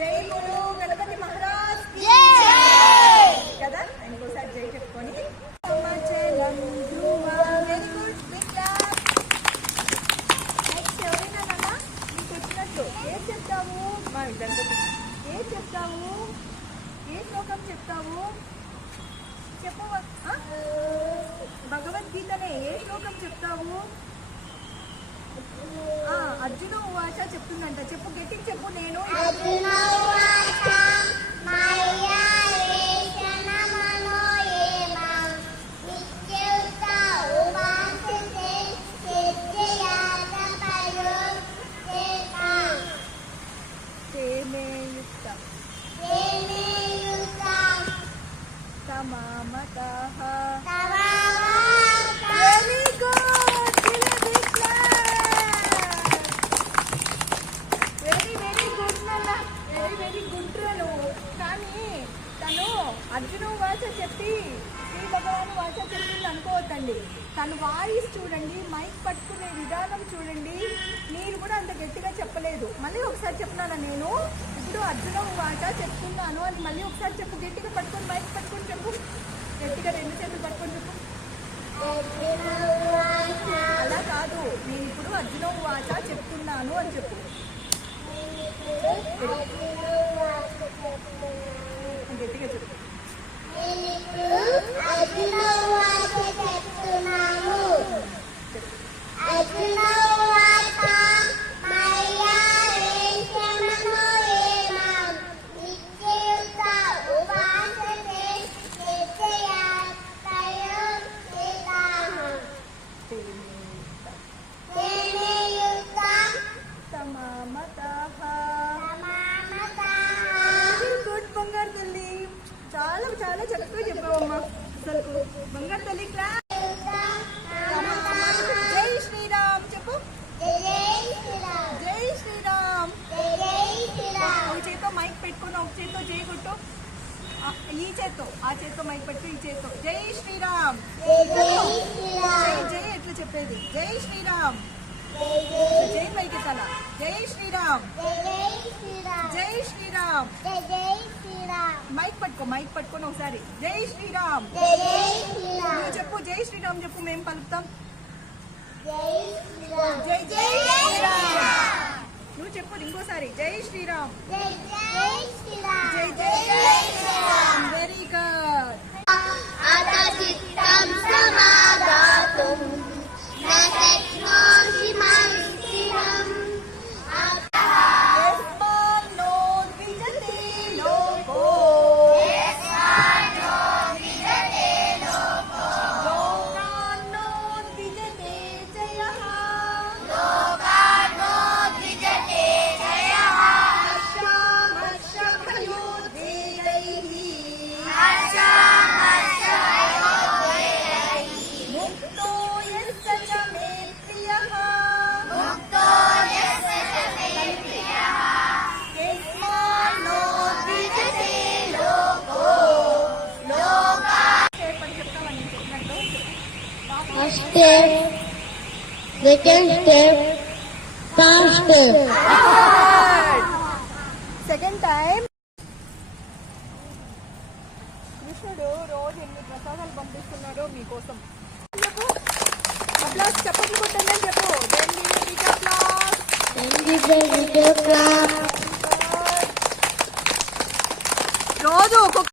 జై బోలో గణపతి మహారాజ్ కదా. ఇంకోసారి జై చెప్పుకొని నెక్స్ట్ ఎవరైనా నాన్న నీకు వచ్చినట్లు ఏం చెప్తావు మా గణపతి? ఏం చెప్తావు? ఏ శ్లోకం చెప్తావు చెప్పు. భగవద్గీతనే ఏ శ్లోకం చెప్తావు? అర్జున ఉవాచ చెప్తుందంట. చెప్పు, గట్టికి చెప్పు. నేను అర్జున వాచ చెప్పి శ్రీ భగవాను వాచ చెప్పింది అనుకోవద్దండి. తను వాయిస్ చూడండి, మైక్ పట్టుకునే విధానం చూడండి. మీరు కూడా అంత గట్టిగా చెప్పలేదు. మళ్ళీ ఒకసారి చెప్తున్నాను. నేను ఇప్పుడు అర్జున వాచ చెప్తున్నాను అని మళ్ళీ ఒకసారి చెప్పు. గట్టిగా పట్టుకొని మైక్ పట్టుకొని చెప్పు. గట్టిగా రెండు చేతులు పట్టుకొని చెప్పు. అలా కాదు, నేను ఇప్పుడు అర్జున వాచ చెప్తున్నాను అని చెప్పు. గట్టిగా చెప్పు. చాలా చక్కగా చెప్పావమ్మా. అసలు బంగారు తల్లి క్లాస్. జై శ్రీరామ్ చెప్పు. జై శ్రీరామ్. ఒక చేత్తో మైక్ పెట్టుకుని ఒక చేత్తో జై కొట్టు. ఈ చేత్తో ఆ చేత్తో మైక్ పెట్టు. ఈ చేత్తో జై శ్రీరామ్. జై ఎట్లా చెప్పేది? జై శ్రీరామ్. జై పైకి తల. జై శ్రీరామ్. జై శ్రీరామ్. మైక్ పట్టుకో. మైక్ పట్టుకొని ఒకసారి జై శ్రీరామ్ నువ్వు చెప్పు. జై శ్రీరామ్ చెప్పు. మేము పలుకుతాం. జై జై శ్రీరామ్. నువ్వు చెప్పు ఇంకోసారి. జై శ్రీరామ్. జై జై Sriram. Very good. Step, second step, third step. Second time. కృష్ణుడు రోజు ఎన్ని ప్రసాదాలు పంపిస్తున్నాడో మీకోసం చెప్పు. అప్లాస్ చెప్పండి కొట్టండి అని చెప్పు. రోజు ఒక్కొక్క